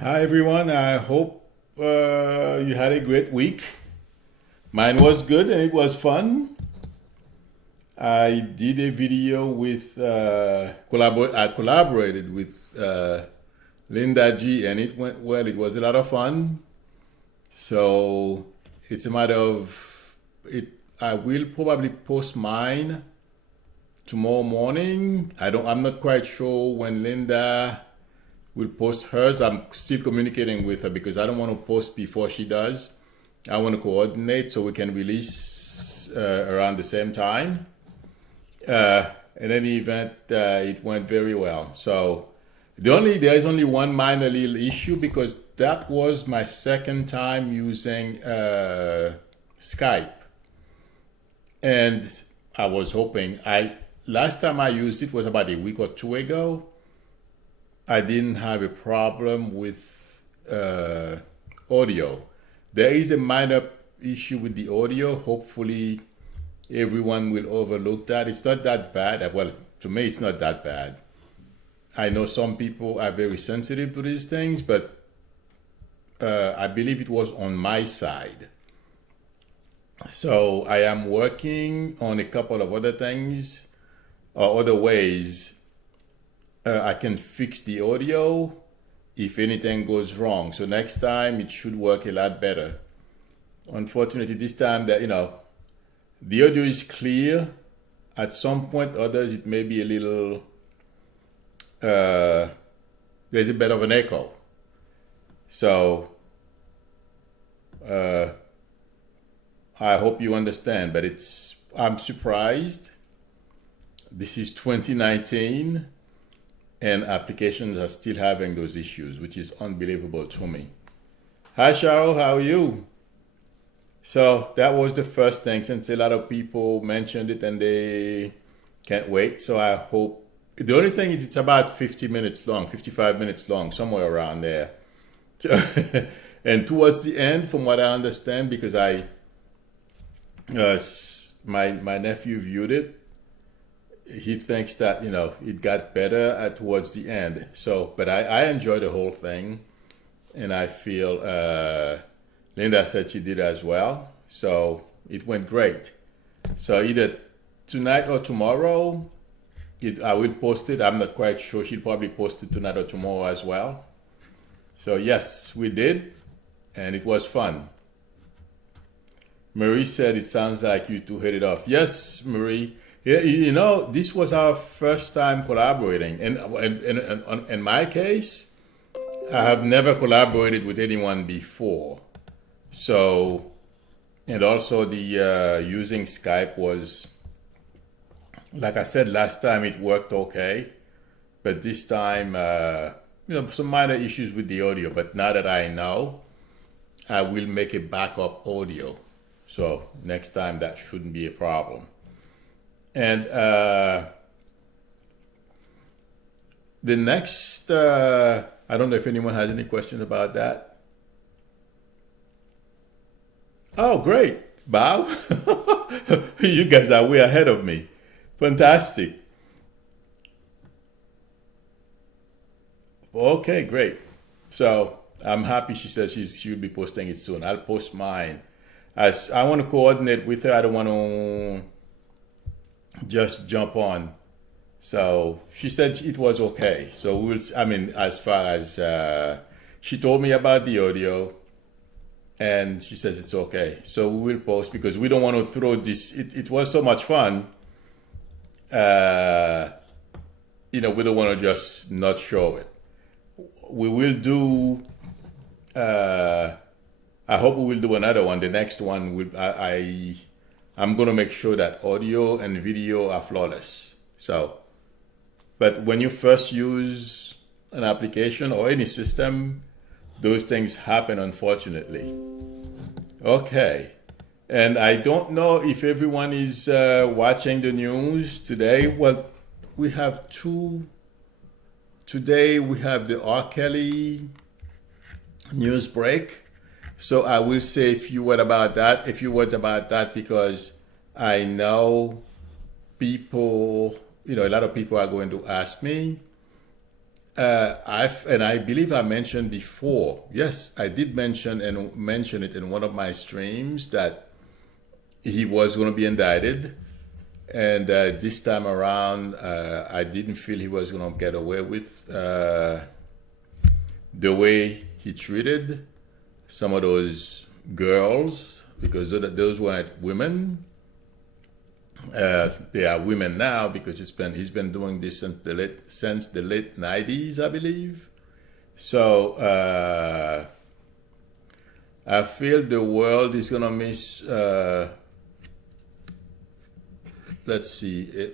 Hi everyone, I hope you had a great week. Mine was good and it was fun. I did a video with, I collaborated with Linda G and it went well. It was a lot of fun. So it's a matter of it. I will probably post mine tomorrow morning. I'm not quite sure when Linda will post hers. I'm still communicating with her because I don't want to post before she does. I want to coordinate so we can release around the same time. In any event, it went very well. So there is only one minor little issue because that was my second time using Skype, and I was hoping I last time I used it was about a week or two ago. I didn't have a problem with audio. There is a minor issue with the audio. Hopefully, everyone will overlook that. It's not that bad. Well, to me, it's not that bad. I know some people are very sensitive to these things, but I believe it was on my side. So I am working on a couple of other things or other ways I can fix the audio if anything goes wrong. So next time it should work a lot better. Unfortunately, this time the audio is clear. At some point, others it may be a little. There's a bit of an echo. So I hope you understand. But I'm surprised. This is 2019. And applications are still having those issues, which is unbelievable to me. Hi, Cheryl, how are you? So that was the first thing, since a lot of people mentioned it and they can't wait. So I hope the only thing is it's about 50 minutes long, 55 minutes long, somewhere around there. And towards the end, from what I understand, because my nephew viewed it, he thinks that it got better towards the end. So, but I enjoyed the whole thing, and I feel Linda said she did as well. So it went great. So either tonight or tomorrow, I will post it. I'm not quite sure. She'll probably post it tonight or tomorrow as well. So yes, we did, and it was fun. Marie said it sounds like you two hit it off. Yes, Marie. Yeah, this was our first time collaborating, and in my case, I have never collaborated with anyone before. So, and also the using Skype was, like I said last time, it worked okay, but this time, some minor issues with the audio. But now that I know, I will make a backup audio. So next time that shouldn't be a problem. And the next, I don't know if anyone has any questions about that. Oh, great. Bow. You guys are way ahead of me. Fantastic. Okay, great. So I'm happy she says she'll be posting it soon. I'll post mine. As I want to coordinate with her, I don't want to just jump on. So she said it was okay. So as far as she told me about the audio, and she says it's okay. So we will post because we don't want to throw this. It was so much fun. We don't want to just not show it. We will do. I hope we will do another one. The next one will. I'm going to make sure that audio and video are flawless. So, but when you first use an application or any system, those things happen, unfortunately. Okay. And I don't know if everyone is watching the news today. Well, we have today we have the R. Kelly news break. So I will say a few words about that because I know people, a lot of people are going to ask me. I believe I mentioned before. Yes, I did mention it in one of my streams that he was going to be indicted, and this time around, I didn't feel he was going to get away with the way he treated some of those girls, because those weren't women. They are women now because he's been doing this since the late 90s, I believe. So I feel the world is gonna miss. Let's see.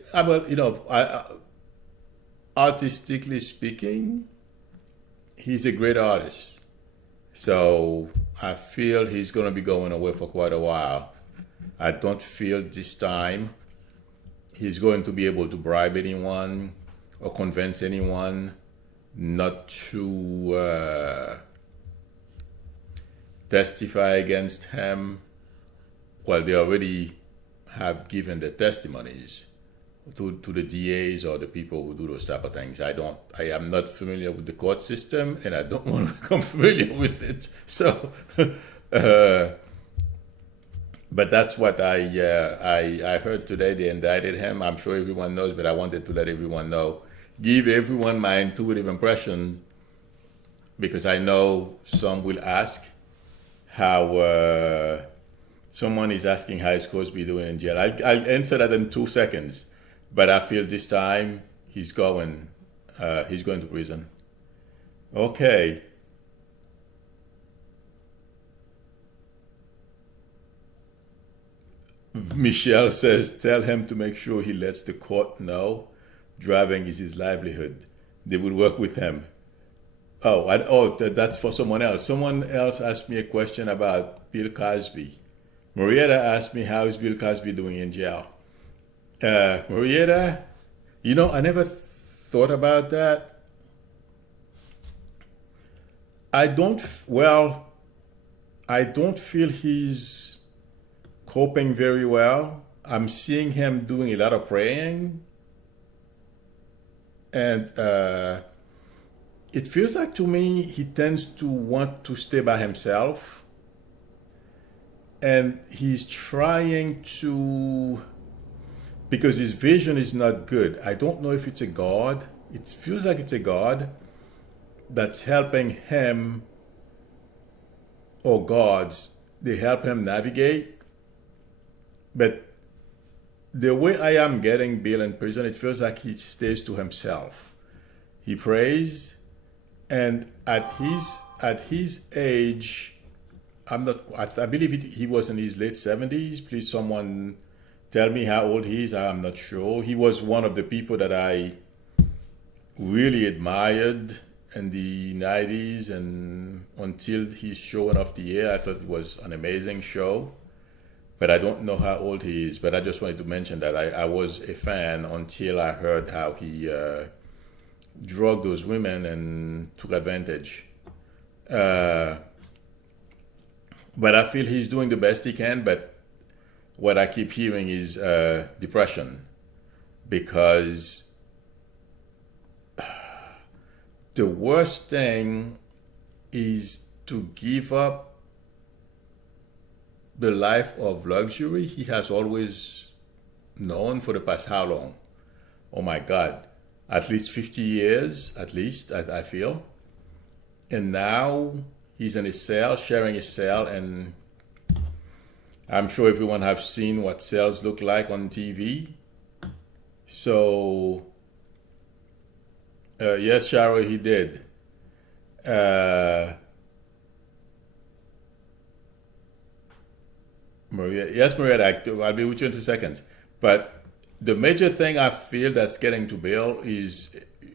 Artistically speaking, he's a great artist. So I feel he's gonna be going away for quite a while. I don't feel this time he's going to be able to bribe anyone or convince anyone not to testify against him. Well, they already have given the testimonies to the DAs or the people who do those type of things. I am not familiar with the court system, and I don't want to become familiar with it. So, but that's what I heard today. They indicted him. I'm sure everyone knows, but I wanted to let everyone know. Give everyone my intuitive impression, because I know some will ask how. Someone is asking how is Cosby doing in jail. I'll answer that in 2 seconds, but I feel this time he's going to prison. Okay. Michelle says, tell him to make sure he lets the court know driving is his livelihood. They will work with him. That's for someone else. Someone else asked me a question about Bill Cosby. Marietta asked me, how is Bill Cosby doing in jail? Marietta, I never thought about that. I don't feel he's coping very well. I'm seeing him doing a lot of praying. And it feels like to me he tends to want to stay by himself. And he's trying to, because his vision is not good. I don't know if it's a God. It feels like it's a God that's helping him, or gods, they help him navigate. But the way I am getting Bill in prison, it feels like he stays to himself. He prays, and at his age, I believe he was in his late 70s. Please, someone tell me how old he is. I'm not sure. He was one of the people that I really admired in the 90s, and until he's showing off the air, I thought it was an amazing show. But I don't know how old he is. But I just wanted to mention that I was a fan until I heard how he drugged those women and took advantage. But I feel he's doing the best he can. But what I keep hearing is depression, because the worst thing is to give up the life of luxury he has always known for the past how long? Oh my God, at least 50 years, at least, I feel. And now he's in his cell, sharing his cell, and I'm sure everyone have seen what cells look like on TV. So, yes, Sharo, he did. Maria, I'll be with you in 2 seconds. But the major thing I feel that's getting to Bill is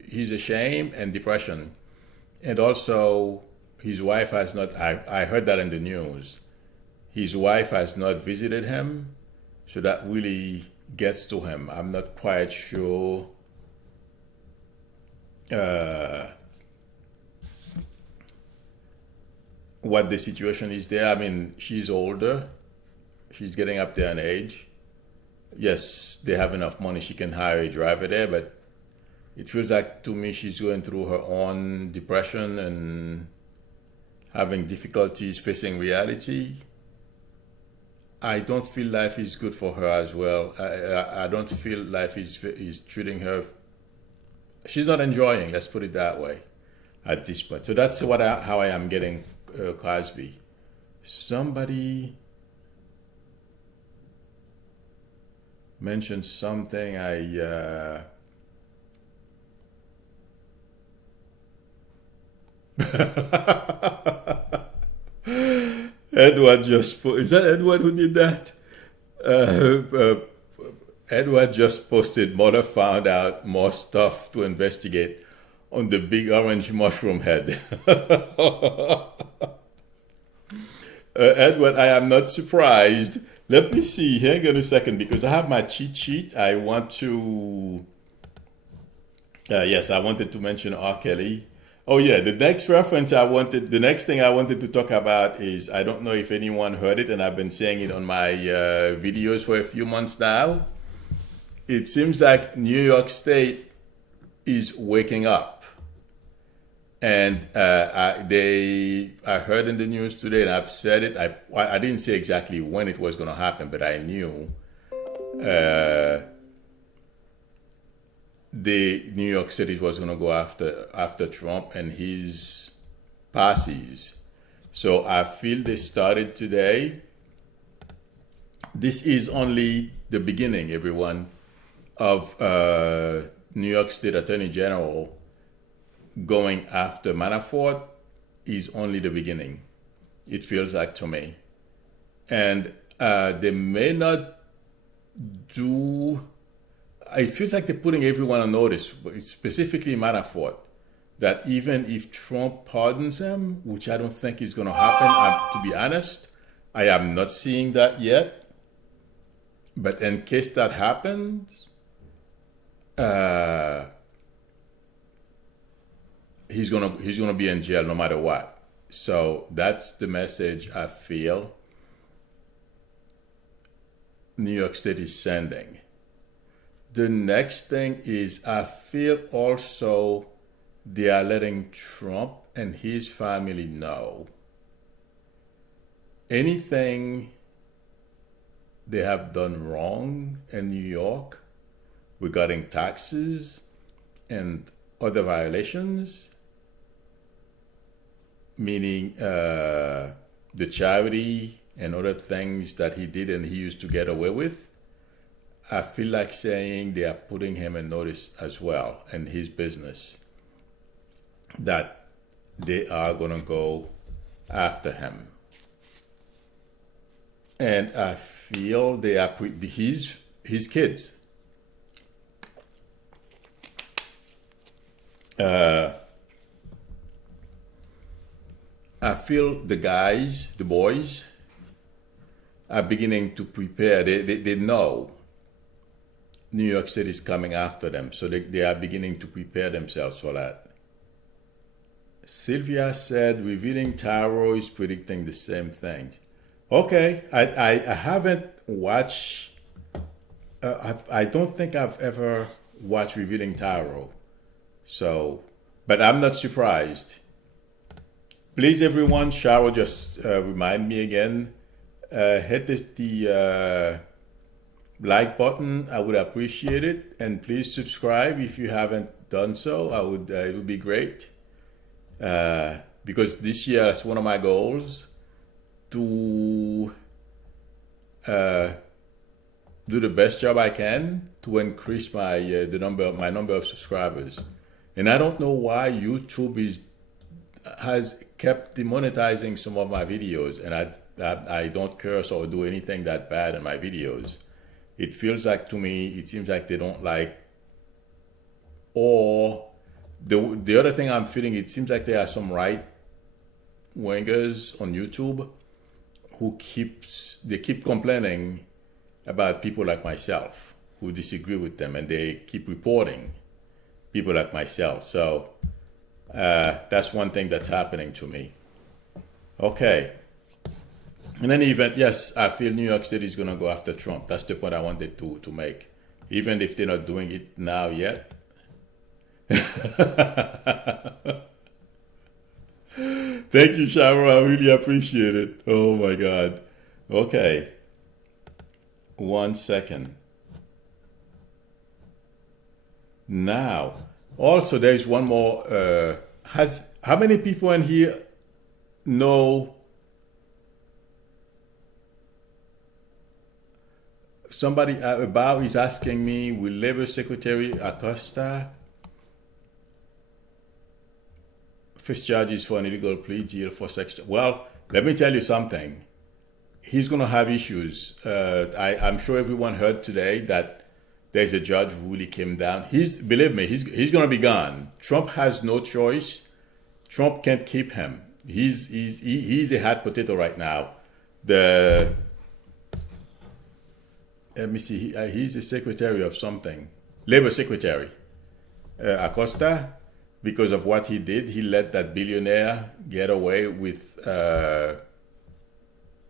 he's ashamed and depression. And also, his wife has not, I heard that in the news, his wife has not visited him, so that really gets to him. I'm not quite sure what the situation is there. I mean, she's older, she's getting up there in age. Yes, they have enough money, she can hire a driver there, but It feels like to me she's going through her own depression and having difficulties facing reality. I don't feel life is good for her as well. I don't feel life is treating her. She's not enjoying. Let's put it that way, at this point. So that's how I am getting Cosby. Somebody mentioned something. Edward just is that Edward who did that? Edward just posted, mother found out more stuff to investigate on the big orange mushroom head. Edward, I am not surprised. Let me see. Hang on a second, because I have my cheat sheet. I want to. Yes, I wanted to mention R. Kelly. Oh yeah, the next thing I wanted to talk about is, I don't know if anyone heard it, and I've been saying it on my videos for a few months now. It seems like New York State is waking up. And I heard in the news today, and I've said it, I didn't say exactly when it was going to happen, but I knew the New York City was going to go after Trump and his passes. So I feel they started today. This is only the beginning, everyone, of New York State Attorney General going after Manafort. Is only the beginning, it feels like to me. And they may not do. It feels like they're putting everyone on notice, specifically Manafort, that even if Trump pardons him, which I don't think is going to happen, to be honest, I am not seeing that yet. But in case that happens, he's gonna be in jail no matter what. So that's the message I feel New York State is sending. The next thing is, I feel also they are letting Trump and his family know anything they have done wrong in New York regarding taxes and other violations, meaning the charity and other things that he did and he used to get away with. I feel like saying they are putting him in notice as well, and his business, that they are going to go after him. And I feel they are his kids. I feel the boys, are beginning to prepare. They know New York City is coming after them, so they are beginning to prepare themselves for that. Sylvia said revealing tarot is predicting the same thing. Okay, I haven't watched. I don't think I've ever watched Revealing Tarot, so, but I'm not surprised. Please, everyone, Cheryl, just remind me again. Hit the like button. I would appreciate it, and please subscribe if you haven't done so. It would be great, because this year that's one of my goals, to do the best job I can to increase my number of subscribers. And I don't know why YouTube has kept demonetizing some of my videos, and I don't curse or do anything that bad in my videos. It feels like, to me, it seems like they don't like, or the other thing I'm feeling, it seems like there are some right wingers on YouTube who keep complaining about people like myself who disagree with them, and they keep reporting people like myself. So that's one thing that's happening to me. Okay. In any event, yes, I feel New York City is going to go after Trump. That's the point I wanted to make. Even if they're not doing it now yet, Thank you, Shara. I really appreciate it. Oh my God. Okay. 1 second. Now, also there's one more. Has how many people in here know somebody about is asking me, will Labor Secretary Acosta face charges for an illegal plea deal for sex? Well, let me tell you something. He's going to have issues. I'm sure everyone heard today that there's a judge who really came down. Believe me, he's going to be gone. Trump has no choice. Trump can't keep him. He's a hot potato right now. Let me see. He's a secretary of something, labor secretary, Acosta. Because of what he did, he let that billionaire get away with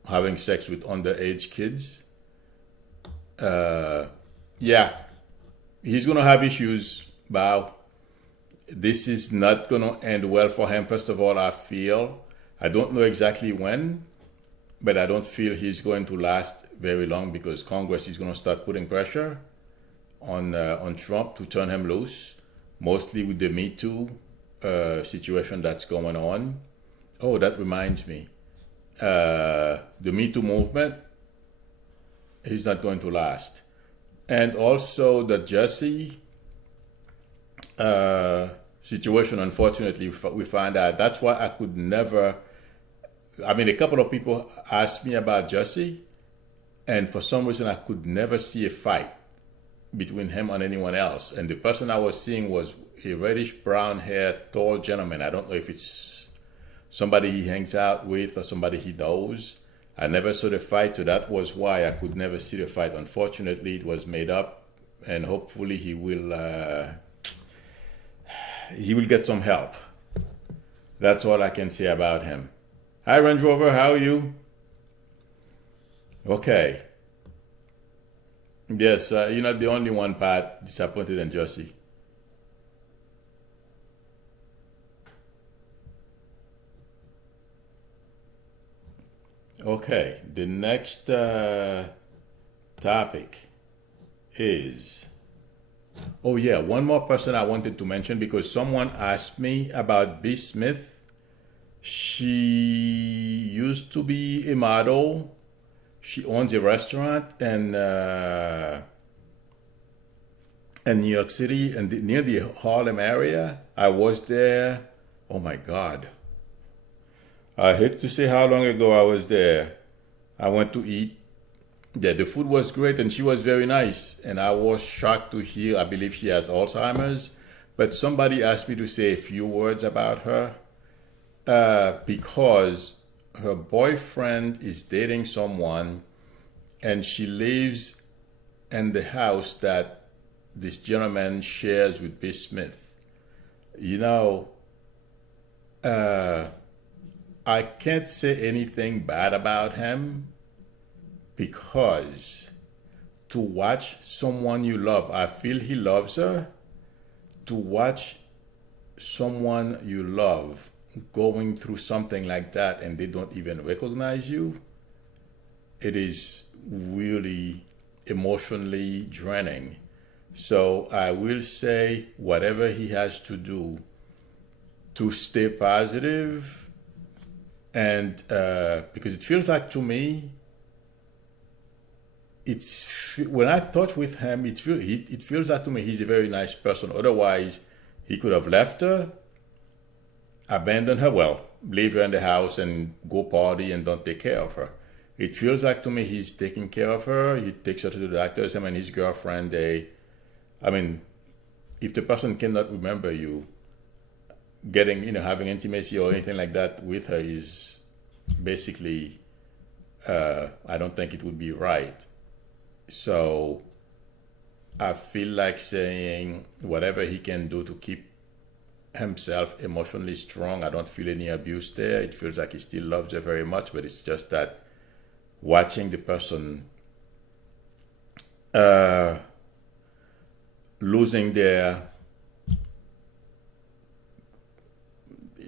having sex with underage kids. Yeah, he's gonna have issues. Bow. This is not gonna end well for him. First of all, I don't know exactly when, but I don't feel he's going to last very long because Congress is going to start putting pressure on Trump to turn him loose, mostly with the Me Too situation that's going on. Oh, that reminds me, the Me Too movement is not going to last, and also the Jessie situation. Unfortunately, we find out that's why I could never. I mean, a couple of people asked me about Jessie, and for some reason, I could never see a fight between him and anyone else. And the person I was seeing was a reddish brown haired, tall gentleman. I don't know if it's somebody he hangs out with or somebody he knows. I never saw the fight, so that was why I could never see the fight. Unfortunately, it was made up, and hopefully he will get some help. That's all I can say about him. Hi, Range Rover, how are you? Okay. Yes, you're not the only one, Pat, disappointed in Jessie. Okay, the next topic is. Oh, yeah, one more person I wanted to mention because someone asked me about B. Smith. She used to be a model. She owns a restaurant in New York City and near the Harlem area. I was there. Oh my God. I hate to say how long ago I was there. I went to eat. Yeah, the food was great and she was very nice. And I was shocked to hear, I believe she has Alzheimer's. But somebody asked me to say a few words about her because her boyfriend is dating someone and she lives in the house that this gentleman shares with B. Smith. You know, I can't say anything bad about him because to watch someone you love, I feel he loves her, to watch someone you love going through something like that and they don't even recognize you, it is really emotionally draining. So I will say whatever he has to do to stay positive, and because it feels like to me, when I talk with him, it feels like to me he's a very nice person. Otherwise, he could have left her, abandoned her, well, leave her in the house and go party and don't take care of her. It feels like to me he's taking care of her. He takes her to the doctors. Him and his girlfriend, I mean, if the person cannot remember you, having intimacy or anything like that with her is basically, I don't think it would be right. So I feel like saying whatever he can do to keep himself emotionally strong. I don't feel any abuse there. It feels like he still loves her very much, but it's just that watching the person losing their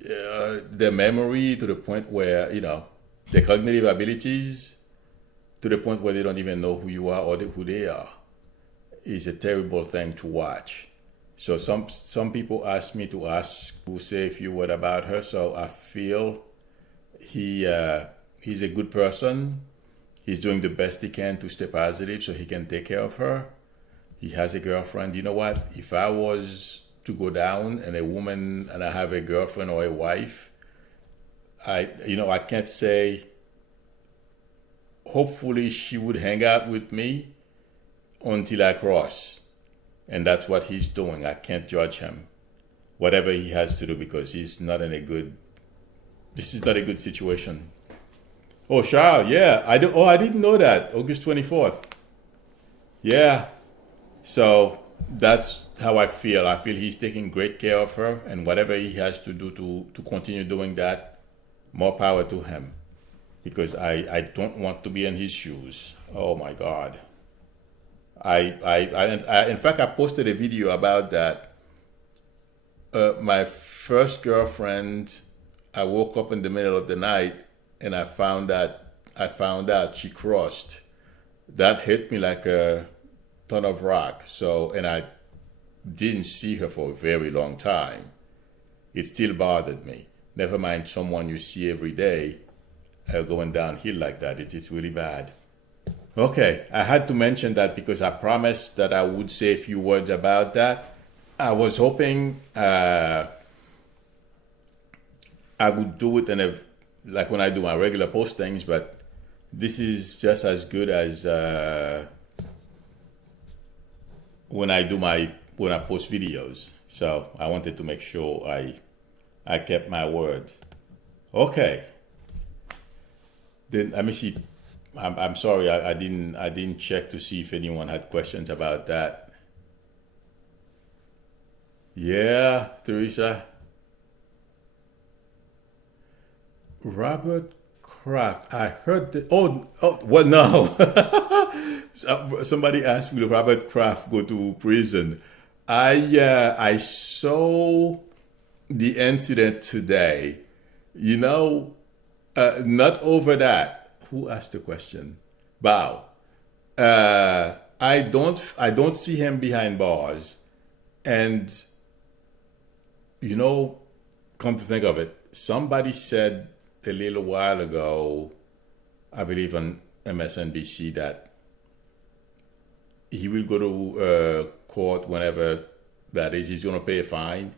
their memory to the point where, their cognitive abilities to the point where they don't even know who you are or who they are is a terrible thing to watch. So some people ask me to say a few words about her. So I feel he's a good person. He's doing the best he can to stay positive so he can take care of her. He has a girlfriend. You know what? If I was to go down and I have a girlfriend or a wife, I can't say, hopefully she would hang out with me until I cross. And that's what he's doing. I can't judge him. Whatever he has to do, because this is not a good situation. Oh, Charles, yeah. I didn't know that. August 24th. Yeah. So that's how I feel. I feel he's taking great care of her, and whatever he has to do to continue doing that, more power to him. Because I don't want to be in his shoes. Oh my God. In fact, I posted a video about that. My first girlfriend, I woke up in the middle of the night and I found out she crossed. That hit me like a ton of rock. So, and I didn't see her for a very long time. It still bothered me. Never mind someone you see every day going downhill like that. It is really bad. Okay, I had to mention that because I promised that I would say a few words about that. I was hoping I would do it like when I do my regular postings, but this is just as good as when I post videos. So I wanted to make sure I kept my word. Okay. Then let me see. I'm sorry, I didn't check to see if anyone had questions about that. Yeah, Teresa. Robert Kraft. I heard that. Oh, well, no. Somebody asked me, will Robert Kraft go to prison? I saw the incident today. Not over that. Who asked the question? Bow. I don't see him behind bars. And, come to think of it, somebody said a little while ago, I believe on MSNBC, that he will go to court whenever that is. He's going to pay a fine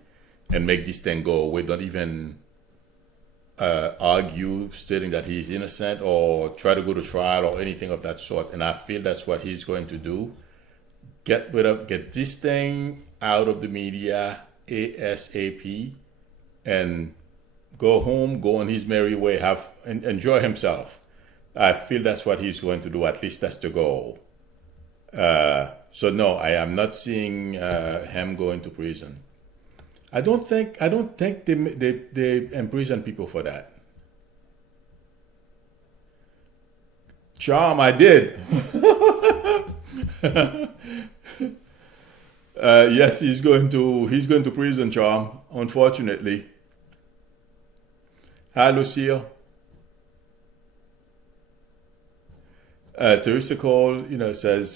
and make this thing go away. Don't even argue stating that he's innocent or try to go to trial or anything of that sort. And I feel that's what he's going to do. Get this thing out of the media ASAP and go home, go on his merry way, enjoy himself. I feel that's what he's going to do. At least that's the goal. So no, I am not seeing him going to prison. I don't think they imprison people for that. Charm, I did. Yes, he's going to prison, Charm, unfortunately. Hi, Lucille. Teresa Cole, says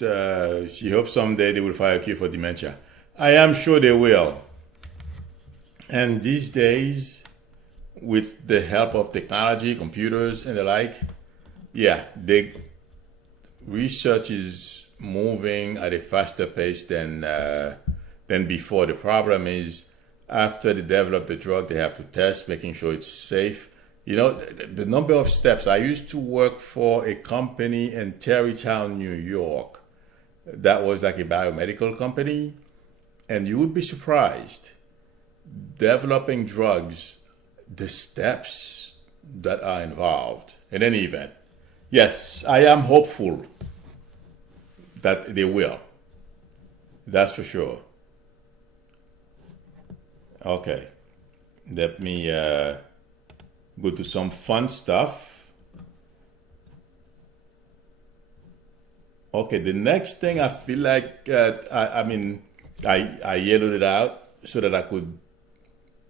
she hopes someday they will fire a cure for dementia. I am sure they will. And these days, with the help of technology, computers, and the like, yeah, research is moving at a faster pace than before. The problem is, after they develop the drug, they have to test, making sure it's safe. The number of steps. I used to work for a company in Tarrytown, New York. That was like a biomedical company. And you would be surprised. Developing drugs, the steps that are involved. In any event, yes, I am hopeful that they will. That's for sure. Okay, let me go to some fun stuff. Okay, the next thing I feel like I yellowed it out so that I could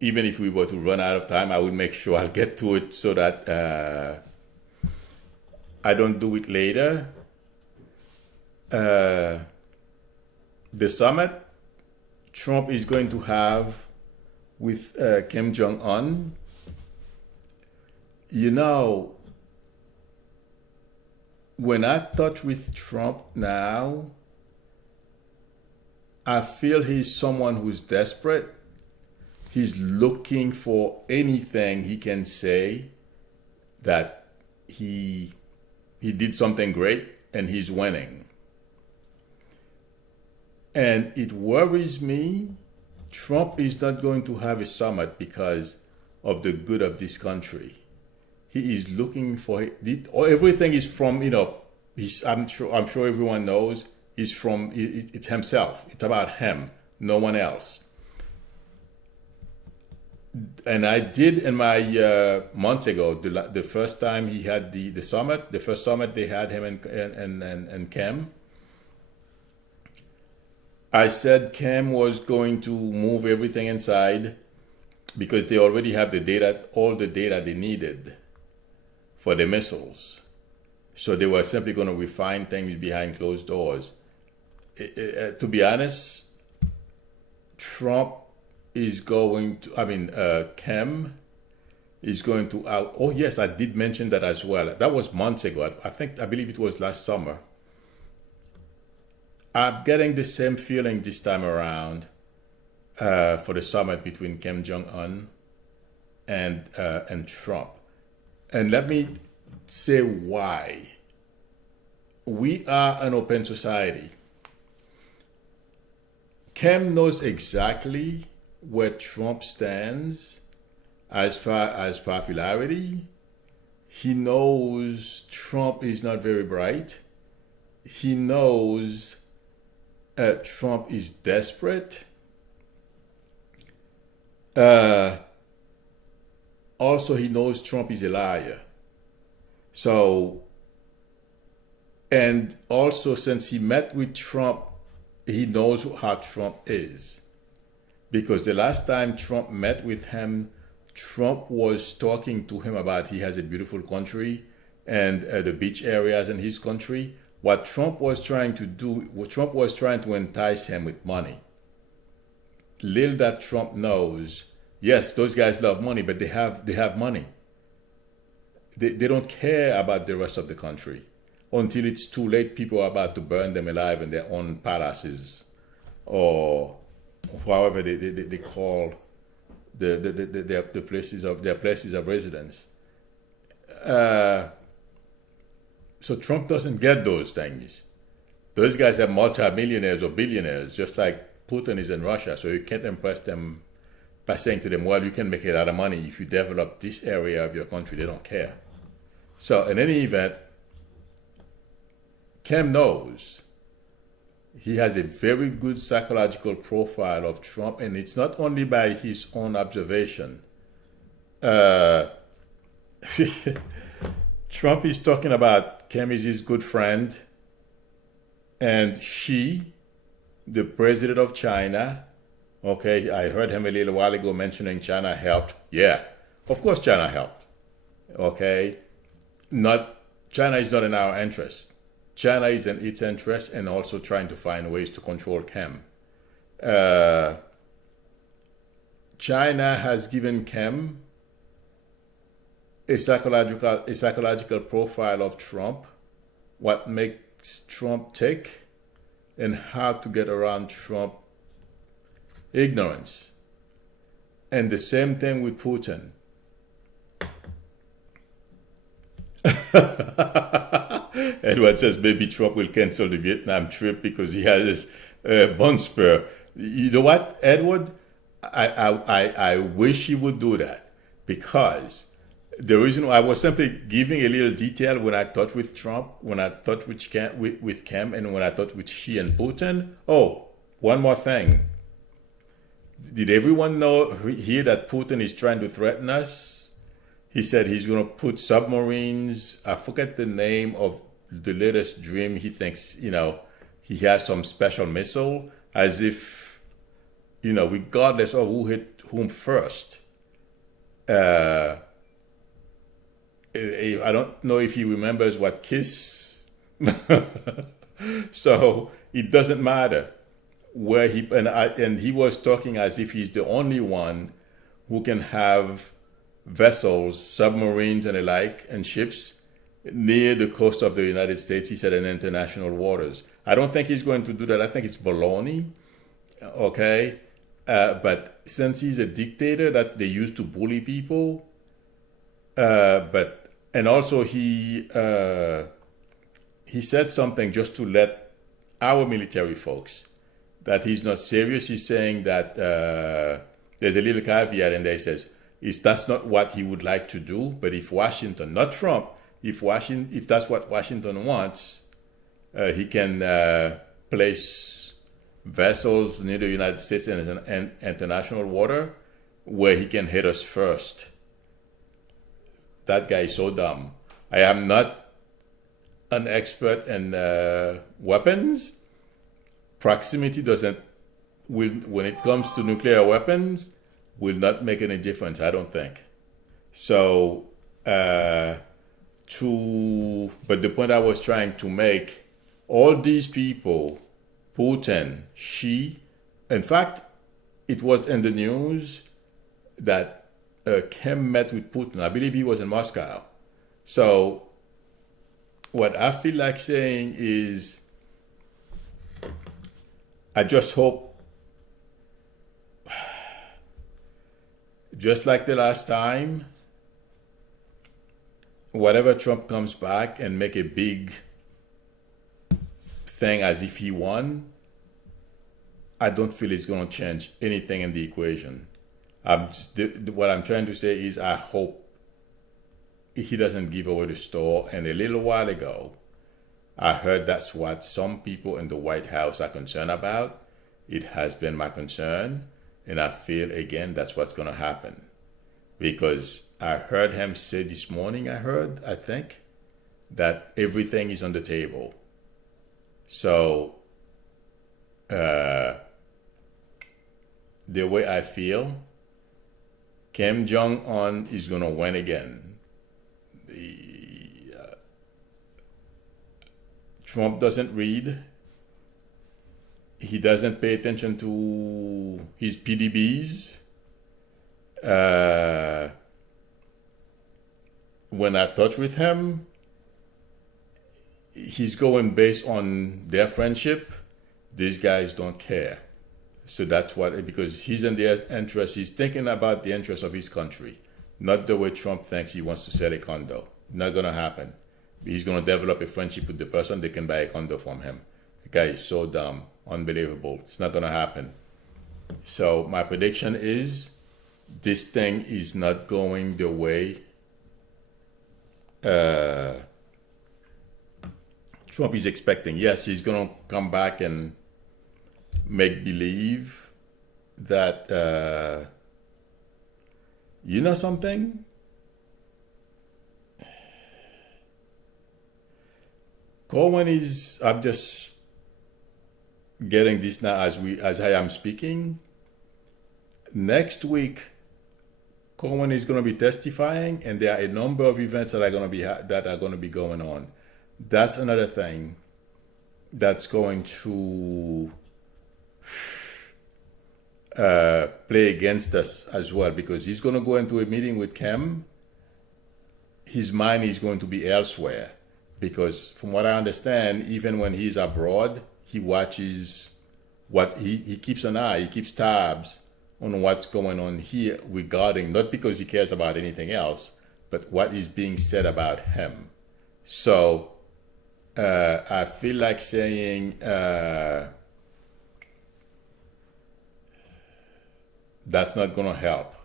even if we were to run out of time, I would make sure I'll get to it so that I don't do it later. The summit Trump is going to have with Kim Jong-un, you know, when I touch with Trump now, I feel he's someone who's desperate. He's looking for anything he can say that he did something great and he's winning. And it worries me. Trump is not going to have a summit because of the good of this country. He is looking for everything is from, you know, I'm sure everyone knows it's himself. It's about him, no one else. And I did in my months ago, the first time he had the summit, the first summit they had him and Kim. I said Kim was going to move everything inside because they already have the data, all the data they needed for the missiles. So they were simply going to refine things behind closed doors. To be honest, Trump is going to, Kim is going to oh yes, I did mention that as well. That was months ago. I believe it was last summer. I'm getting the same feeling this time around for the summit between Kim Jong-un and Trump. And let me say why. We are an open society. Kim knows exactly where Trump stands as far as popularity. He knows Trump is not very bright. He knows Trump is desperate. Also, he knows Trump is a liar. So, and also since he met with Trump, he knows how Trump is. Because the last time Trump met with him, Trump was talking to him about he has a beautiful country and the beach areas in his country. What Trump was trying to do, Trump was trying to entice him with money. Little that Trump knows, yes, those guys love money, but they have money. They don't care about the rest of the country. Until it's too late, people are about to burn them alive in their own palaces or however they call the places of their places of residence. So Trump doesn't get those things. Those guys are multimillionaires or billionaires, just like Putin is in Russia. So you can't impress them by saying to them, well, you can make a lot of money if you develop this area of your country. They don't care. So in any event, Kim knows he has a very good psychological profile of Trump, and it's not only by his own observation. Trump is talking about Kim is his good friend, and Xi, the president of China, okay, I heard him a little while ago mentioning China helped. Yeah, of course China helped, okay? China is not in our interest. China is in its interest and also trying to find ways to control Kim. China has given Kim a psychological profile of Trump, what makes Trump tick, and how to get around Trump ignorance. And the same thing with Putin. Edward says maybe Trump will cancel the Vietnam trip because he has his bond spur. You know what, Edward? I wish he would do that, because the reason why I was simply giving a little detail when I talked with Trump, when I talked with Kim, and when I talked with Xi and Putin. Oh, one more thing. Did everyone hear that Putin is trying to threaten us? He said he's going to put submarines. I forget the name of the latest dream. He thinks, he has some special missile, as if, regardless of whom first. I don't know if he remembers what KISS. So it doesn't matter where and he was talking as if he's the only one who can have vessels, submarines and the like, and ships near the coast of the United States, he said, in international waters. I don't think he's going to do that. I think it's baloney, okay? But since he's a dictator that they used to bully people, and also he said something just to let our military folks that he's not serious. He's saying that there's a little caveat in there. He says, that's not what he would like to do, but if Washington, not Trump, if that's what Washington wants, he can place vessels near the United States and international water where he can hit us first. That guy is so dumb. I am not an expert in weapons. Proximity when it comes to nuclear weapons, will not make any difference, I don't think. So, but the point I was trying to make, all these people, Putin, Xi, in fact, it was in the news that Kim met with Putin. I believe he was in Moscow. So what I feel like saying is, I just hope, just like the last time, whatever Trump comes back and make a big thing as if he won, I don't feel it's going to change anything in the equation. What I'm trying to say is I hope he doesn't give away the store. And a little while ago, I heard that's what some people in the White House are concerned about. It has been my concern. And I feel, again, that's what's going to happen. Because I heard him say this morning, I think, that everything is on the table. So, the way I feel, Kim Jong-un is going to win again. Trump doesn't read. He doesn't pay attention to his PDBs. When I touch with him, he's going based on their friendship. These guys don't care. So that's what, because he's in their interest, he's thinking about the interest of his country, not the way Trump thinks he wants to sell a condo. Not going to happen. He's going to develop a friendship with the person, they can buy a condo from him. The guy is so dumb, unbelievable. It's not going to happen. So my prediction is this thing is not going the way Trump is expecting. Yes, he's going to come back and make believe that, you know something? Cohen is, I'm just getting this now as I am speaking. Next week, Cohen is going to be testifying, and there are a number of events that are going to be going on. That's another thing that's going to play against us as well, because he's going to go into a meeting with Kim. His mind is going to be elsewhere, because from what I understand, even when he's abroad, he watches he keeps an eye, he keeps tabs on what's going on here regarding, not because he cares about anything else, but what is being said about him. So I feel like saying that's not going to help,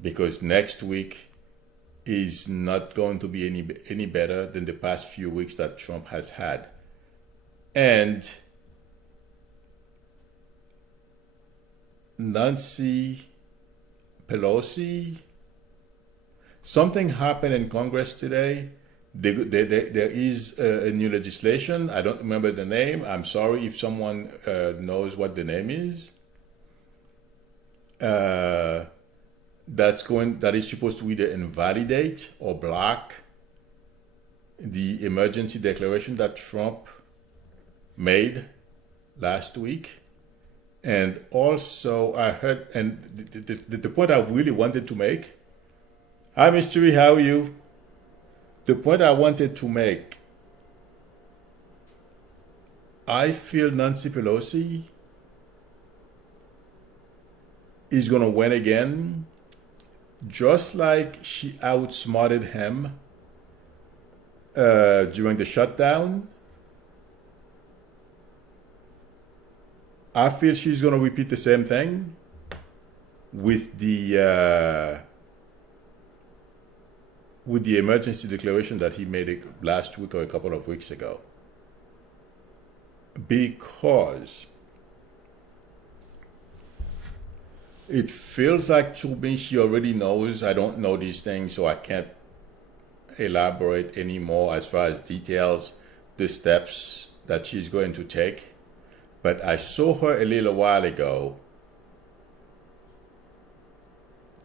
because next week is not going to be any better than the past few weeks that Trump has had. And Nancy Pelosi, something happened in Congress today. There is a new legislation. I don't remember the name. I'm sorry if someone knows what the name is. uh, that is supposed to either invalidate or block the emergency declaration that Trump made last week. And also, I heard, and the point I really wanted to make. Hi, Mystery, how are you? The point I wanted to make. I feel Nancy Pelosi is going to win again, just like she outsmarted him during the shutdown. I feel she's going to repeat the same thing with the emergency declaration that he made last week or a couple of weeks ago. Because it feels like to me she already knows. I don't know these things, so I can't elaborate anymore as far as details, the steps that she's going to take. But I saw her a little while ago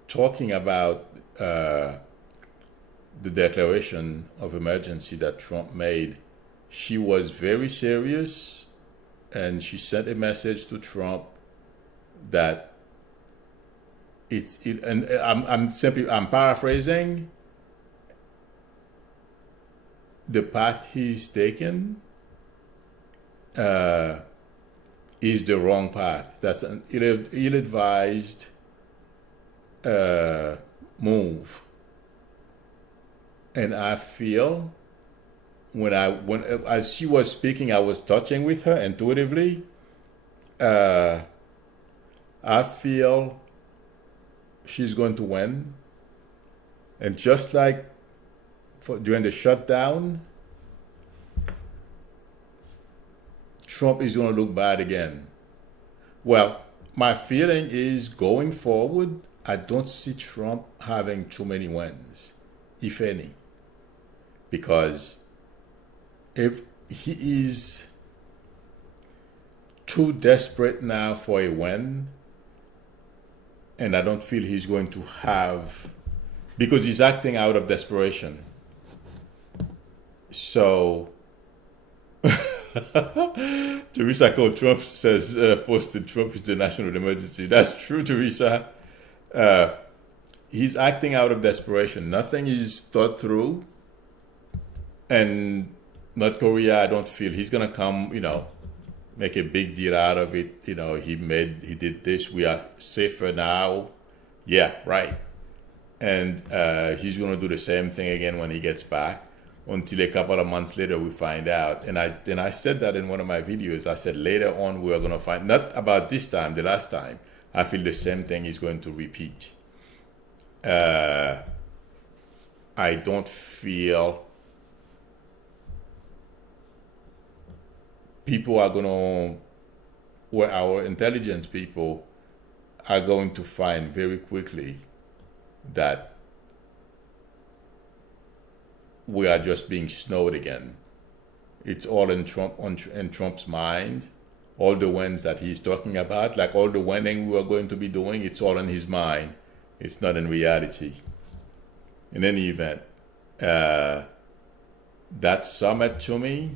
talking about the declaration of emergency that Trump made. She was very serious, and she sent a message to Trump that and I'm paraphrasing. The path he's taken is the wrong path. That's an ill-advised move. And I feel as she was speaking, I was touching with her intuitively. I feel she's going to win. And just like during the shutdown, Trump is going to look bad again. Well, my feeling is going forward, I don't see Trump having too many wins, if any. Because if he is too desperate now for a win, and I don't feel he's going to have, because he's acting out of desperation. So, Teresa called Trump, posted Trump is the national emergency. That's true, Teresa. He's acting out of desperation. Nothing is thought through. And North Korea, I don't feel he's going to come, make a big deal out of it. He did this. We are safer now. Yeah, right. And he's going to do the same thing again when he gets back. Until a couple of months later, we find out. And I said that in one of my videos. I said later on we are going to find, not about this time, the last time. I feel the same thing is going to repeat. I don't feel people are going to, or our intelligence people are going to find very quickly that we are just being snowed again. It's all in Trump's mind. All the wins that he's talking about, like all the winning we are going to be doing, it's all in his mind. It's not in reality. In any event, that summit to me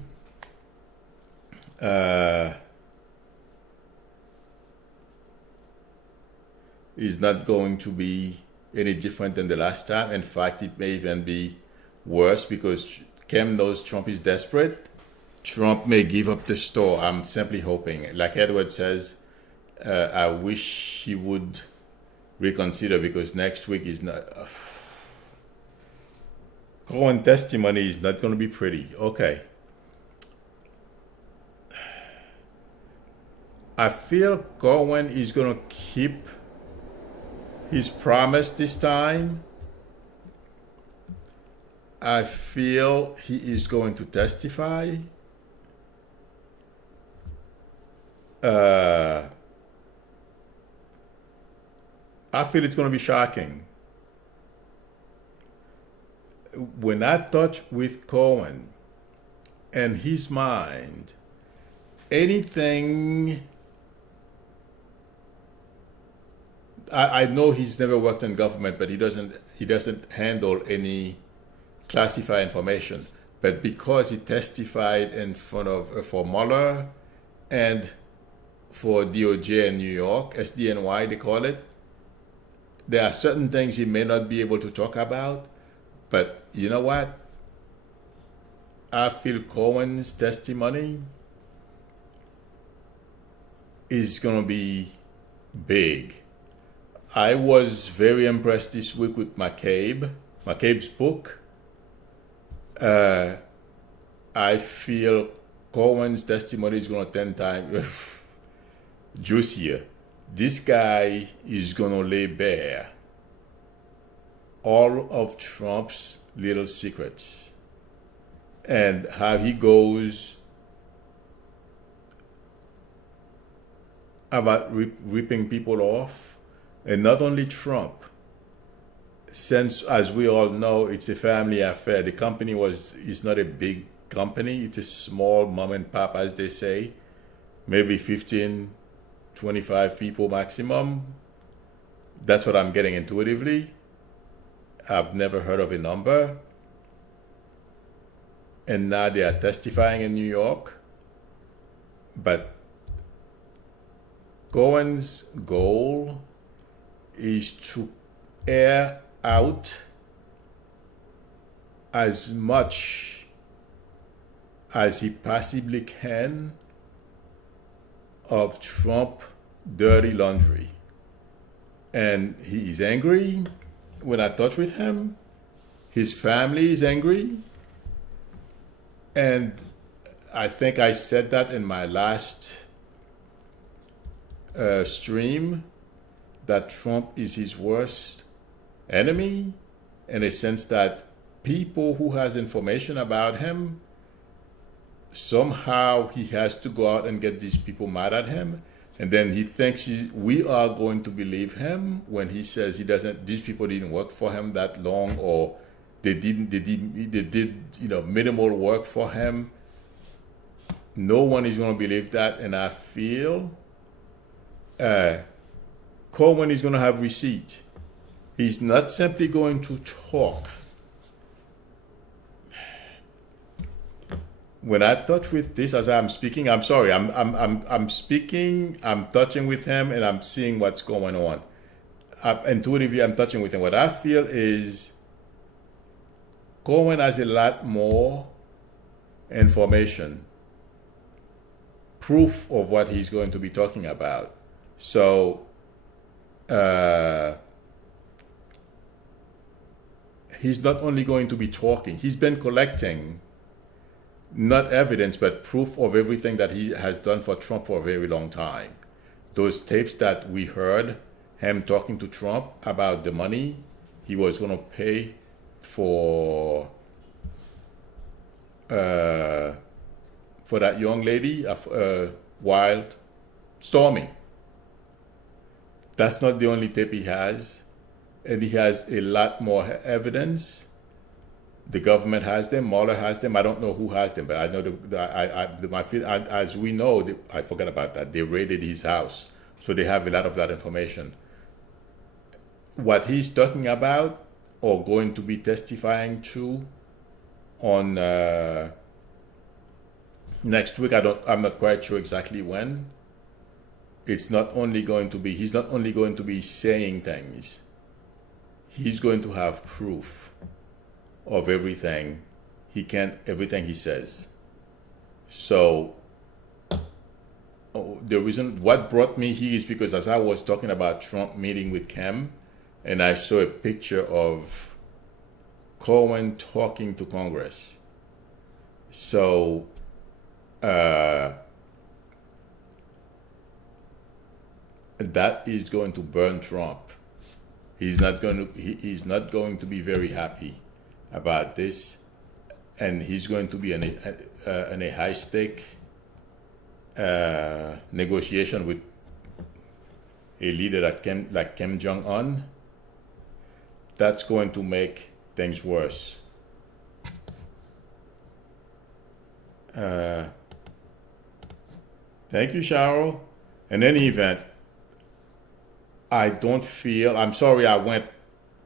is not going to be any different than the last time. In fact, it may even be worse because Kim knows Trump is desperate. Trump may give up the store. I'm simply hoping. Like Edward says, I wish he would reconsider because next week is not... Cohen testimony is not going to be pretty. Okay. I feel Cohen is going to keep his promise this time. I feel he is going to testify. I feel it's going to be shocking. When I touch with Cohen and his mind, anything I know he's never worked in government, but he doesn't handle any classified information. But because he testified in front of for Mueller and for DOJ in New York, SDNY they call it, there are certain things he may not be able to talk about. But you know what? I feel Cohen's testimony is going to be big. I was very impressed this week with McCabe's book. I feel Cohen's testimony is going to 10 times juicier. This guy is going to lay bare all of Trump's little secrets and how he goes about ripping people off. And not only Trump, since, as we all know, it's a family affair. The company is not a big company. It's a small mom and pop, as they say, maybe 15, 25 people maximum. That's what I'm getting intuitively. I've never heard of a number. And now they are testifying in New York. But Cohen's goal is to air out as much as he possibly can of Trump dirty laundry. And he's angry. When I talked with him, his family is angry. And I think I said that in my last stream, that Trump is his worst enemy, in a sense that people who has information about him, somehow he has to go out and get these people mad at him, and then he thinks we are going to believe him when he says these people didn't work for him that long, or they did minimal work for him. No one is going to believe that, and I feel Cohen is going to have receipt. He's not simply going to talk. When I touch with this, as I'm speaking, I'm sorry, I'm speaking, I'm touching with him, and I'm seeing what's going on. Intuitively, I'm touching with him. What I feel is Cohen has a lot more information, proof of what he's going to be talking about. So he's not only going to be talking, he's been collecting not evidence, but proof of everything that he has done for Trump for a very long time. Those tapes that we heard him talking to Trump about the money he was going to pay for that young lady, Wild Stormy. That's not the only tape he has, and he has a lot more evidence. The government has them. Mueller has them. I don't know who has them, but I know as we know, I forgot about that. They raided his house, so they have a lot of that information. What he's talking about or going to be testifying to on next week, I'm not quite sure exactly when. He's not only going to be saying things. He's going to have proof of everything he says. So the reason what brought me here is because as I was talking about Trump meeting with Kim, and I saw a picture of Cohen talking to Congress. So that is going to burn Trump. He's not going to be very happy about this, and he's going to be in a high stake negotiation with a leader like Kim Jong-un. That's going to make things worse. Thank you, Cheryl. In any event, I don't feel, I'm sorry I went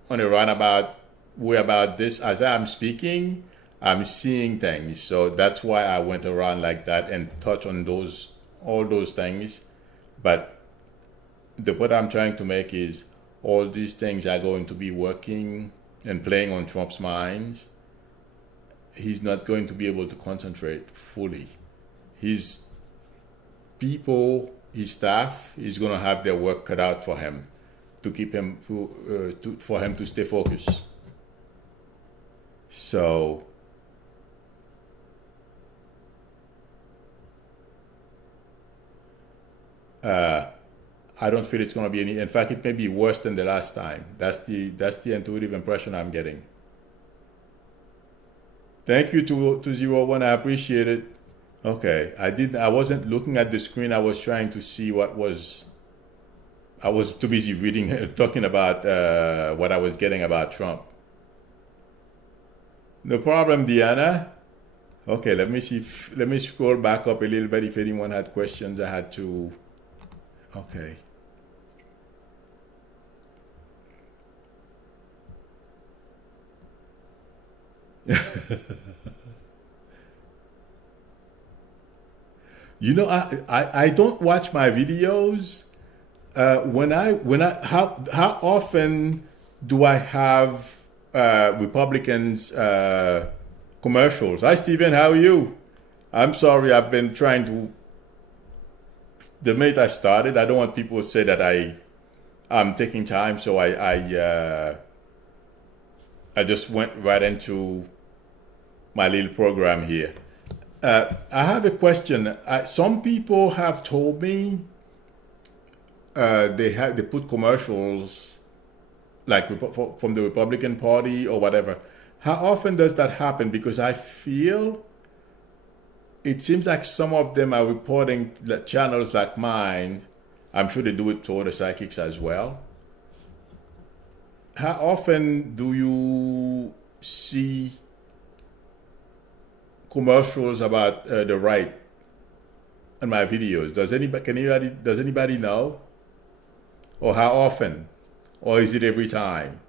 on a roundabout way about this. As I'm speaking, I'm seeing things. So that's why I went around like that and touch on all those things. But the point I'm trying to make is all these things are going to be working and playing on Trump's minds. He's not going to be able to concentrate fully. His people, his staff, is going to have their work cut out for him to keep him for him to stay focused. So I don't feel it's going to be any. In fact, it may be worse than the last time. That's the intuitive impression I'm getting. Thank you to 201. I appreciate it. Okay, I wasn't looking at the screen. I was trying to see what was. I was too busy reading, talking about what I was getting about Trump. No problem, Deanna. Okay, let me see. Let me scroll back up a little bit. If anyone had questions, I had to. Okay. You know, I don't watch my videos. How often do I have Republicans commercials? Hi, Stephen. How are you? I'm sorry. I've been trying to. The minute I started, I don't want people to say that I'm taking time, so I just went right into my little program here. I have a question. Some people have told me they put commercials like from the Republican Party or whatever. How often does that happen? Because I feel it seems like some of them are reporting that channels like mine. I'm sure they do it to other psychics as well. How often do you see commercials about the right in my videos? Does anybody know? Or how often? Or is it every time?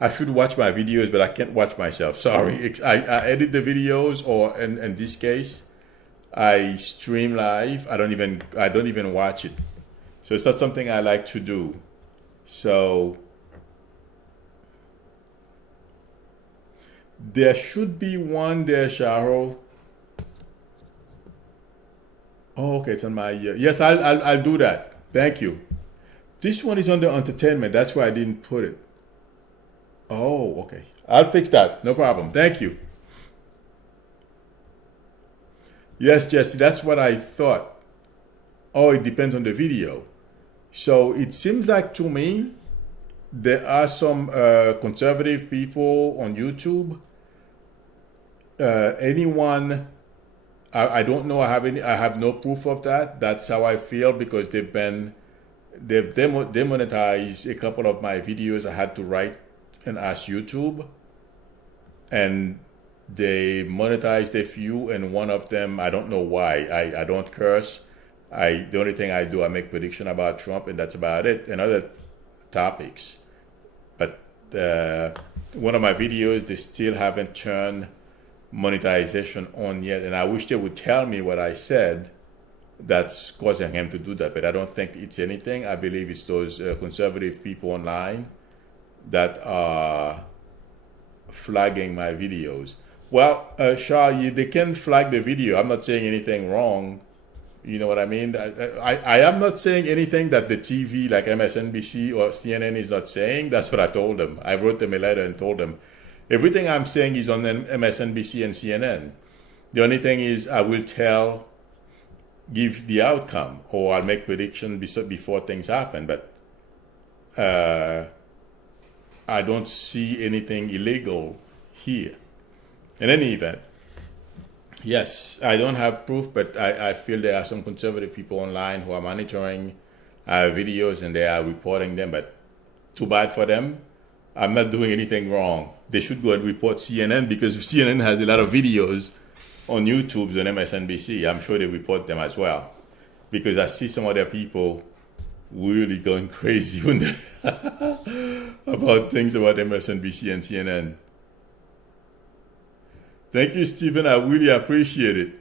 I should watch my videos, but I can't watch myself. Sorry. I edit the videos, or in this case, I stream live. I don't even watch it. So it's not something I like to do. So there should be one there, Sharo. Oh, okay, it's on my ear. Yes, I'll do that. Thank you. This one is under entertainment. That's why I didn't put it. Oh, okay. I'll fix that. No problem. Thank you. Yes, Jessie, that's what I thought. Oh, it depends on the video. So it seems like to me there are some conservative people on YouTube. Anyone, I don't know. I have no proof of that. That's how I feel, because they've demonetized a couple of my videos. I had to write and ask YouTube, and they monetized a few, and one of them, I don't know why. I don't curse. The only thing I do, I make prediction about Trump, and that's about it, and other topics. But one of my videos, they still haven't turned monetization on yet, and I wish they would tell me what I said that's causing him to do that, but I don't think it's anything. I believe it's those conservative people online that are flagging my videos. Well, Shah, they can flag the video. I'm not saying anything wrong. You know what I mean? I am not saying anything that the TV like MSNBC or CNN is not saying. That's what I told them. I wrote them a letter and told them, everything I'm saying is on MSNBC and CNN. The only thing is I will give the outcome, or I'll make prediction before things happen. But I don't see anything illegal here. In any event, yes, I don't have proof, but I feel there are some conservative people online who are monitoring our videos and they are reporting them, but too bad for them. I'm not doing anything wrong. They should go and report CNN, because CNN has a lot of videos on YouTube and MSNBC. I'm sure they report them as well, because I see some other people really going crazy when about things about MSNBC and CNN. Thank you, Stephen. I really appreciate it.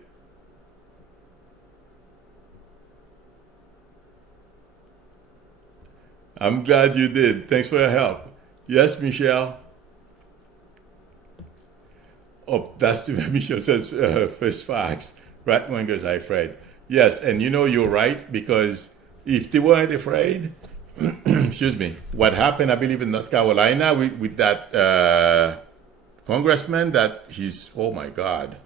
I'm glad you did. Thanks for your help. Yes, Michelle. Oh, that's Michelle says first facts. Right wingers are afraid. Yes, and you know you're right, because if they weren't afraid, excuse me, what happened, I believe, in North Carolina with that congressman, that oh my God,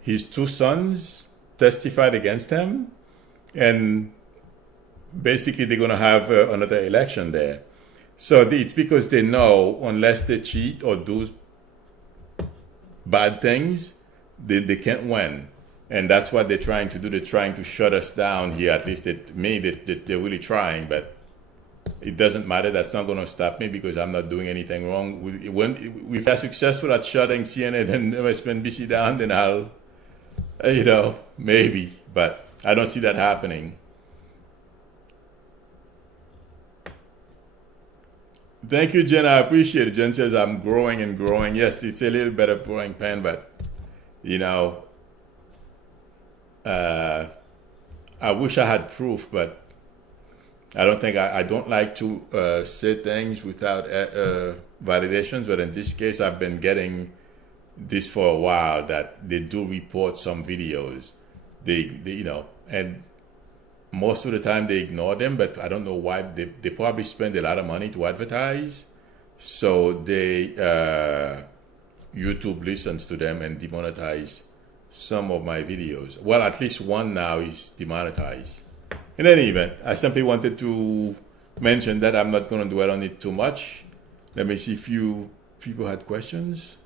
his two sons testified against him, and basically they're going to have another election there. So it's because they know unless they cheat or do bad things, they can't win. And that's what they're trying to do. They're trying to shut us down here. At least they're really trying, but it doesn't matter. That's not going to stop me, because I'm not doing anything wrong. If they're successful at shutting CNN and MSNBC down, then I'll, maybe. But I don't see that happening. Thank you, Jen. I appreciate it. Jen says, I'm growing and growing. Yes, it's a little bit of growing pain, but, I wish I had proof, but I don't think I don't like to say things without validations. But in this case, I've been getting this for a while, that they do report some videos. They and most of the time they ignore them, but I don't know why. They probably spend a lot of money to advertise, so YouTube listens to them and demonetize some of my videos. Well, at least one now is demonetized. In any event, I simply wanted to mention that. I'm not going to dwell on it too much. Let me see if you people had questions.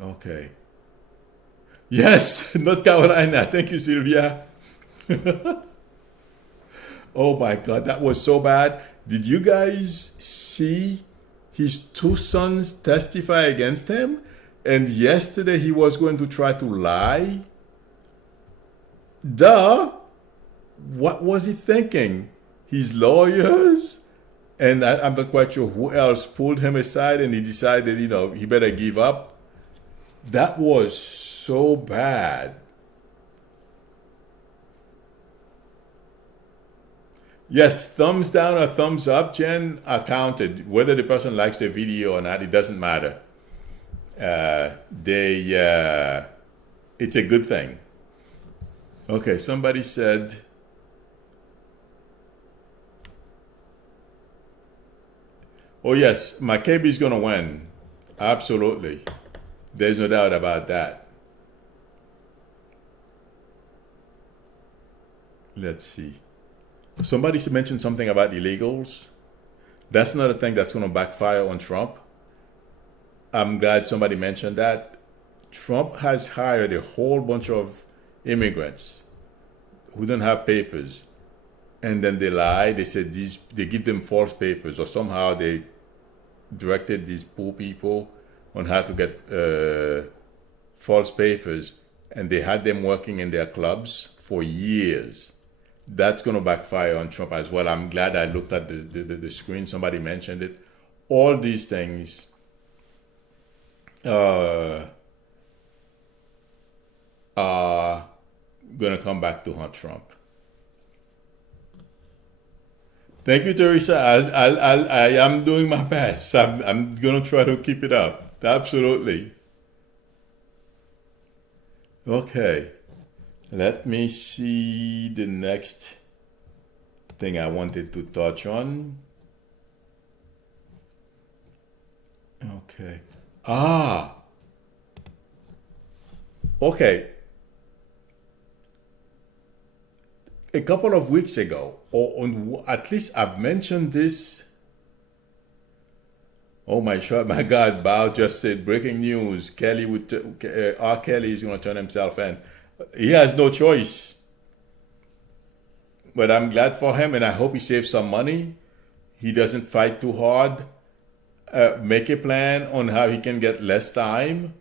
Okay. Yes, North Carolina. Thank you, Sylvia. Oh my God, that was so bad. Did you guys see his two sons testify against him? And yesterday he was going to try to lie? Duh! What was he thinking? His lawyers? And I'm not quite sure who else pulled him aside, and he decided, he better give up. That was so bad. Yes, thumbs down or thumbs up, Jen, are counted. Whether the person likes the video or not, it doesn't matter. It's a good thing. Okay, somebody said, oh yes, McCabe is going to win. Absolutely. There's no doubt about that. Let's see. Somebody mentioned something about illegals. That's another thing that's going to backfire on Trump. I'm glad somebody mentioned that. Trump has hired a whole bunch of immigrants who don't have papers, and then they lie. They said they give them false papers, or somehow they directed these poor people on how to get false papers, and they had them working in their clubs for years. That's going to backfire on Trump as well. I'm glad I looked at the screen. Somebody mentioned it. All these things are going to come back to haunt Trump. Thank you, Teresa. I am doing my best. I'm going to try to keep it up. Absolutely. Okay. Let me see the next thing I wanted to touch on. Okay. Okay. A couple of weeks ago, or at least I've mentioned this. Oh my God, Bao just said breaking news. R. Kelly is going to turn himself in. He has no choice. But I'm glad for him, and I hope he saves some money. He doesn't fight too hard. Make a plan on how he can get less time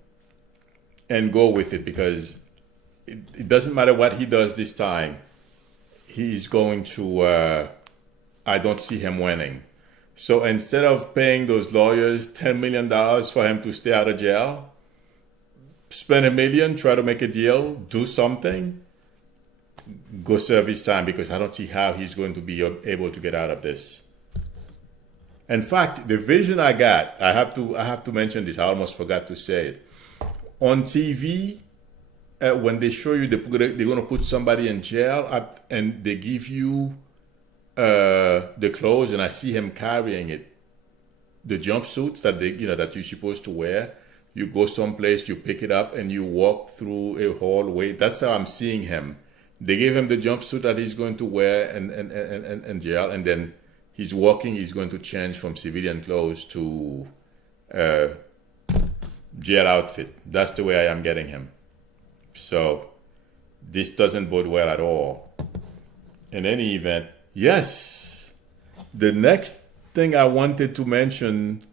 and go with it, because it doesn't matter what he does this time. he's going to, I don't see him winning. So instead of paying those lawyers $10 million for him to stay out of jail, spend $1 million, try to make a deal, do something, go serve his time, because I don't see how he's going to be able to get out of this. In fact, the vision I got, I have to mention this, I almost forgot to say it. On TV, when they show you they're going to put somebody in jail and they give you the clothes, and I see him carrying it, the jumpsuits that that you're supposed to wear. You go someplace, you pick it up, and you walk through a hallway. That's how I'm seeing him. They gave him the jumpsuit that he's going to wear in jail, and then he's walking. He's going to change from civilian clothes to jail outfit. That's the way I am getting him. So this doesn't bode well at all. In any event, yes, the next thing I wanted to mention,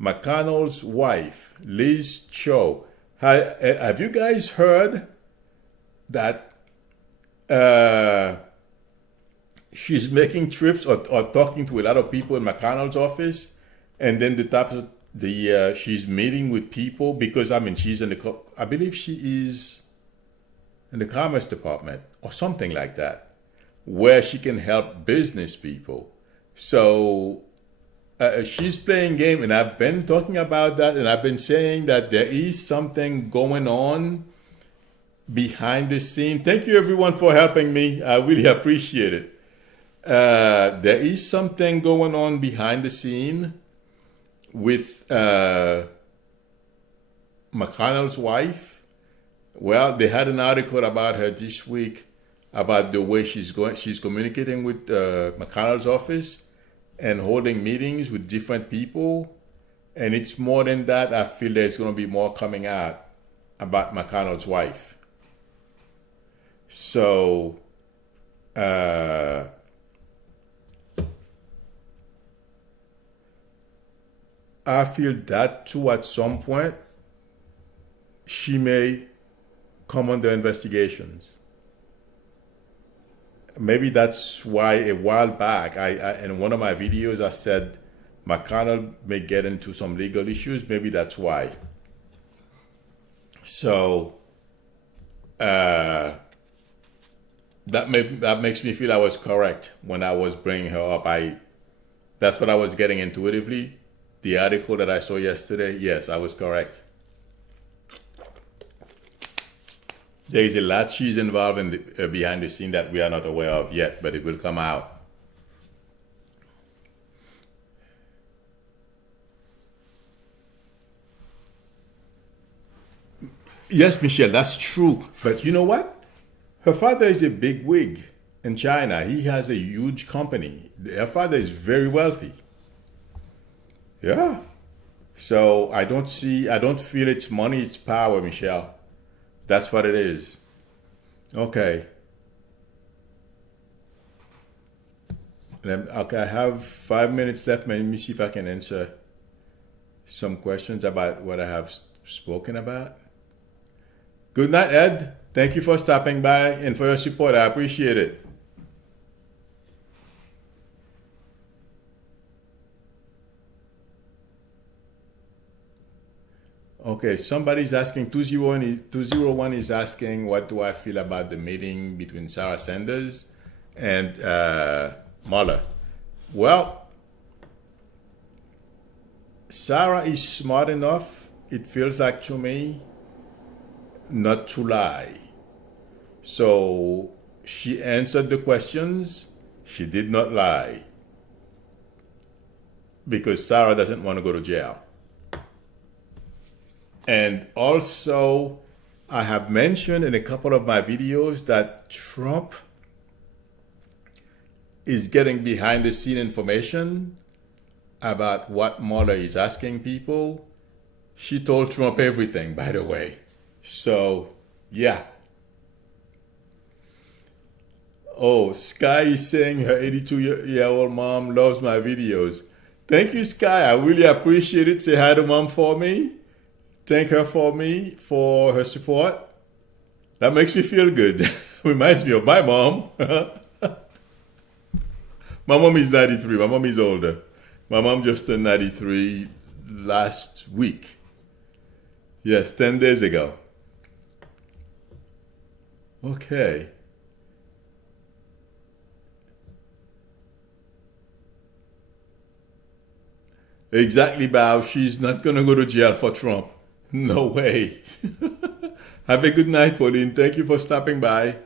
McConnell's wife, Liz Cho. Have you guys heard that she's making trips or talking to a lot of people in McConnell's office, and then she's meeting with people because she's I believe she is in the Commerce Department or something like that, where she can help business people. So she's playing game, and I've been talking about that, and I've been saying that there is something going on behind the scene. Thank you everyone for helping me. I really appreciate it. There is something going on behind the scene with McConnell's wife. Well, they had an article about her this week about the way she's communicating with McConnell's office and holding meetings with different people. And it's more than that. I feel there's going to be more coming out about McConnell's wife. So, I feel that too at some point she may come under investigations. Maybe that's why a while back, in one of my videos, I said McConnell may get into some legal issues. Maybe that's why. So that makes me feel I was correct when I was bringing her up. That's what I was getting intuitively. The article that I saw yesterday, yes, I was correct. There is a lot she's involved in behind the scene that we are not aware of yet, but it will come out. Yes, Michelle, that's true. But you know what? Her father is a big wig in China. He has a huge company. Her father is very wealthy. Yeah. So I don't feel it's money, it's power, Michelle. That's what it is. Okay. Okay, I have 5 minutes left. Let me see if I can answer some questions about what I have spoken about. Good night, Ed. Thank you for stopping by and for your support. I appreciate it. Okay, somebody's asking, 201 is asking, what do I feel about the meeting between Sarah Sanders and Mueller? Well, Sarah is smart enough, it feels like to me, not to lie. So she answered the questions, she did not lie. Because Sarah doesn't want to go to jail. And also, I have mentioned in a couple of my videos that Trump is getting behind the scene information about what Mueller is asking people. She told Trump everything, by the way. So, yeah. Oh, Sky is saying her 82-year-old mom loves my videos. Thank you, Sky. I really appreciate it. Say hi to mom for me. Thank her for me for her support. That makes me feel good. Reminds me of my mom. My mom is 93. My mom is older. My mom just turned 93 last week. Yes, 10 days ago. Okay. Exactly, Bow. She's not going to go to jail for Trump. No way. Have a good night, Pauline. Thank you for stopping by.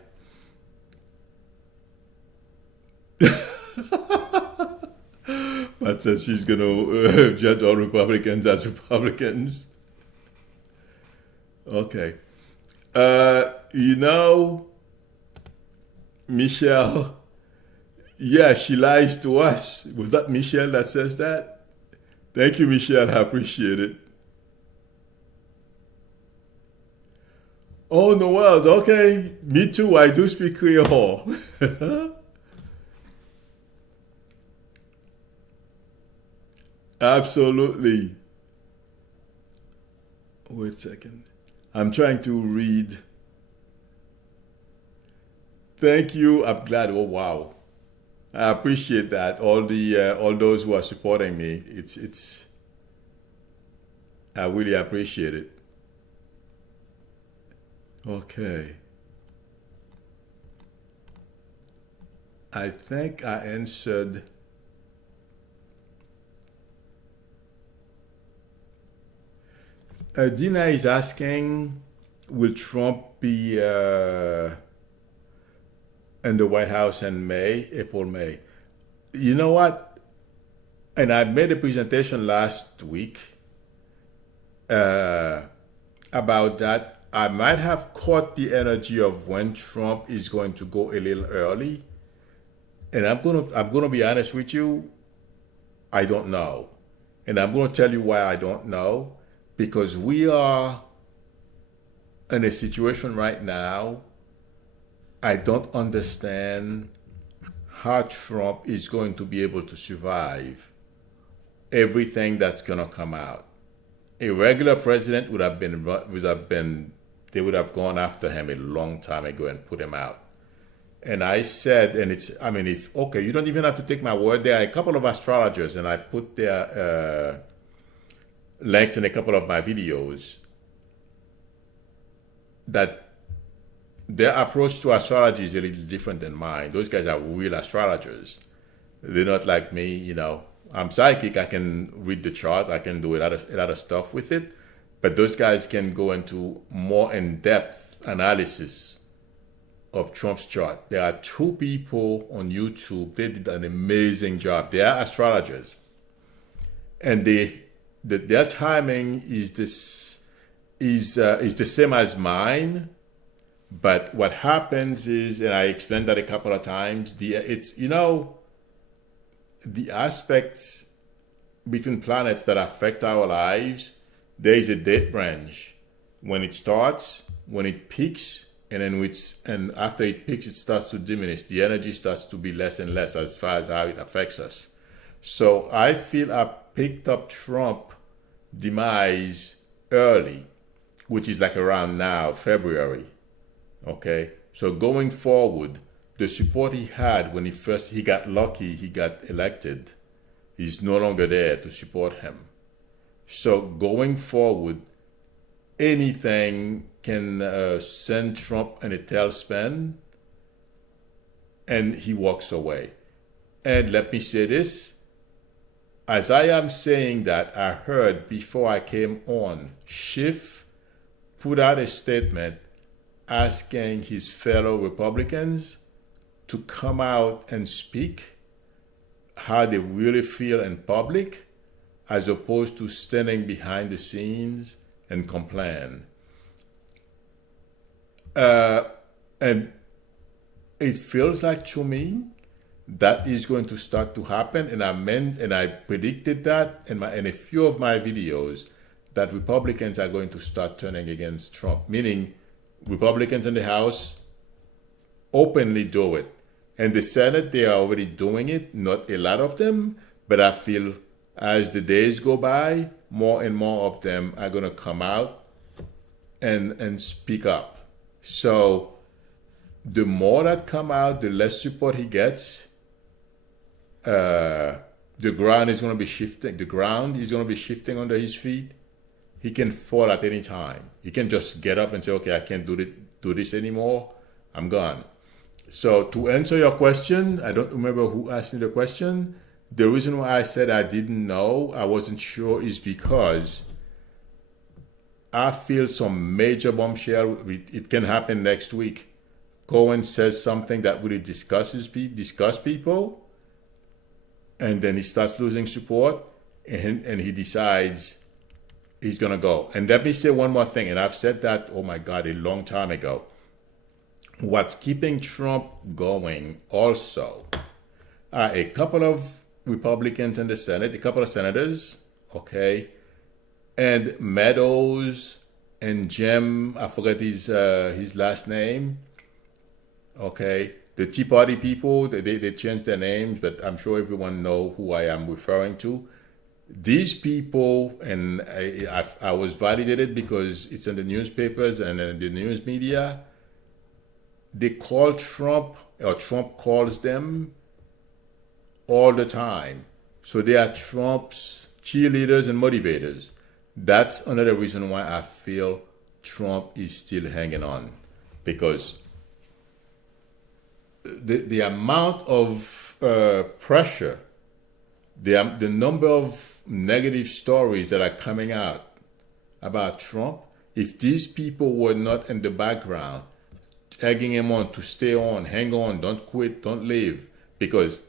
But says she's going to judge all Republicans as Republicans. Okay. You know, Michelle, yeah, she lies to us. Was that Michelle that says that? Thank you, Michelle. I appreciate it. Oh, Noel, okay. Me too. I do speak Creole. Absolutely. Wait a second. I'm trying to read. Thank you. I'm glad. Oh, wow. I appreciate that. All those who are supporting me. It's. I really appreciate it. Okay. I think I answered. Dina is asking, will Trump be in the White House in May, April, May? You know what? And I made a presentation last week uh, about that. I might have caught the energy of when Trump is going to go a little early. And I'm gonna be honest with you, I don't know. And I'm gonna tell you why I don't know. Because we are in a situation right now, I don't understand how Trump is going to be able to survive everything that's going to come out. A regular president they would have gone after him a long time ago and put him out. And I said, and it's, I mean, if, okay, you don't even have to take my word. There are a couple of astrologers, and I put their links in a couple of my videos that their approach to astrology is a little different than mine. Those guys are real astrologers. They're not like me, you know. I'm psychic. I can read the chart. I can do a lot of stuff with it. But those guys can go into more in-depth analysis of Trump's chart. There are two people on YouTube. They did an amazing job. They are astrologers, and their timing is the same as mine. But what happens is, and I explained that a couple of times, the aspects between planets that affect our lives, there is a date range when it starts, when it peaks, and after it peaks, it starts to diminish. The energy starts to be less and less as far as how it affects us. So I feel I picked up Trump demise early, which is like around now, February. Okay, so going forward, the support he had when he got lucky, he got elected, is no longer there to support him. So going forward, anything can send Trump in a tailspin, and he walks away. And let me say this, as I am saying that, I heard before I came on, Schiff put out a statement asking his fellow Republicans to come out and speak how they really feel in public, as opposed to standing behind the scenes and complain. And it feels like to me that is going to start to happen, and I predicted that in a few of my videos, that Republicans are going to start turning against Trump, meaning Republicans in the House openly do it. And the Senate, they are already doing it, not a lot of them, but I feel as the days go by, more and more of them are going to come out and speak up. So the more that come out, the less support he gets. the ground is going to be shifting. The ground is going to be shifting under his feet. He can fall at any time. He can just get up and say, "Okay, I can't do this anymore. I'm gone." So to answer your question, I don't remember who asked me the question. The reason why I said I didn't know, I wasn't sure, is because I feel some major bombshell. It can happen next week. Cohen says something that really disgusts people, and then he starts losing support, and he decides he's going to go. And let me say one more thing, and I've said that, oh my God, a long time ago. What's keeping Trump going also, a couple of Republicans in the Senate, a couple of senators, okay, and Meadows and Jim, I forget his last name, okay, the Tea Party people, they changed their names, but I'm sure everyone know who I am referring to. These people, and I was validated because it's in the newspapers and in the news media, they call Trump, or Trump calls them all the time. So they are Trump's cheerleaders and motivators. That's another reason why I feel Trump is still hanging on, because the amount of pressure, the number of negative stories that are coming out about Trump, if these people were not in the background, egging him on to stay on, hang on, don't quit, don't leave, because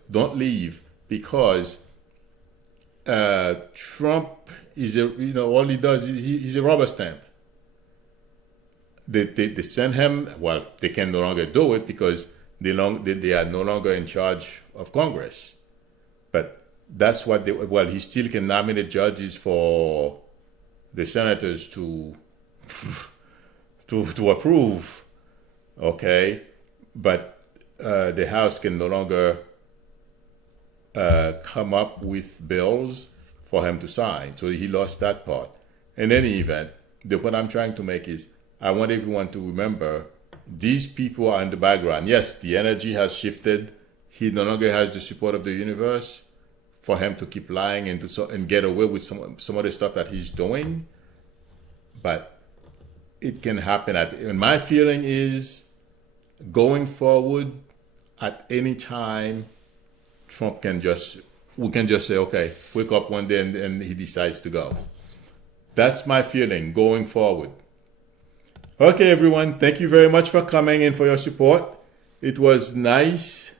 Trump is all he does is he's a rubber stamp. They send him, well, they can no longer do it because they are no longer in charge of Congress. But that's what he still can nominate judges for the senators to approve, okay? But the House can no longer come up with bills for him to sign. So he lost that part. In any event, the point I'm trying to make is, I want everyone to remember, these people are in the background. Yes, the energy has shifted. He no longer has the support of the universe for him to keep lying and get away with some of the stuff that he's doing. But it can happen. And my feeling is, going forward, at any time, Trump we can just say, okay, wake up one day and he decides to go. That's my feeling going forward. Okay, everyone, thank you very much for coming and for your support. It was nice.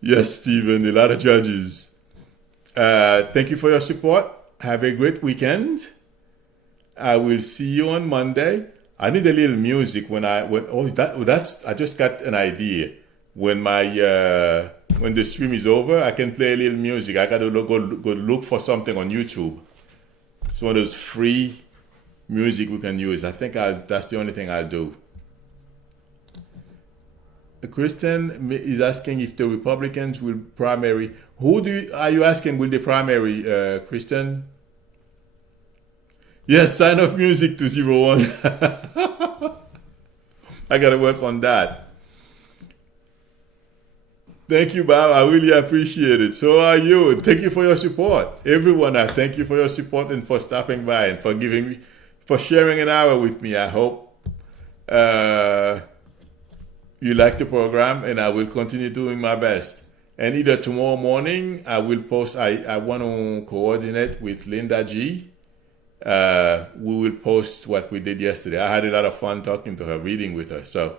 Yes, Stephen, a lot of judges. Thank you for your support. Have a great weekend. I will see you on Monday. I need a little music I just got an idea. When the stream is over, I can play a little music. I gotta go look for something on YouTube. Some of those free music we can use. I think that's the only thing I'll do. Kristen is asking if the Republicans will primary. Are you asking will they primary, Kristen? Yes, sign off music to 01. I gotta work on that. Thank you, Bob. I really appreciate it. So are you. Thank you for your support. Everyone, I thank you for your support and for stopping by and for sharing an hour with me. I hope you like the program, and I will continue doing my best. And either tomorrow morning, I will post, I want to coordinate with Linda G. We will post what we did yesterday. I had a lot of fun talking to her, reading with her. So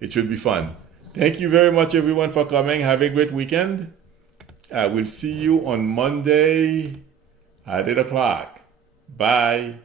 it should be fun. Thank you very much, everyone, for coming. Have a great weekend. I will see you on Monday at 8 o'clock. Bye.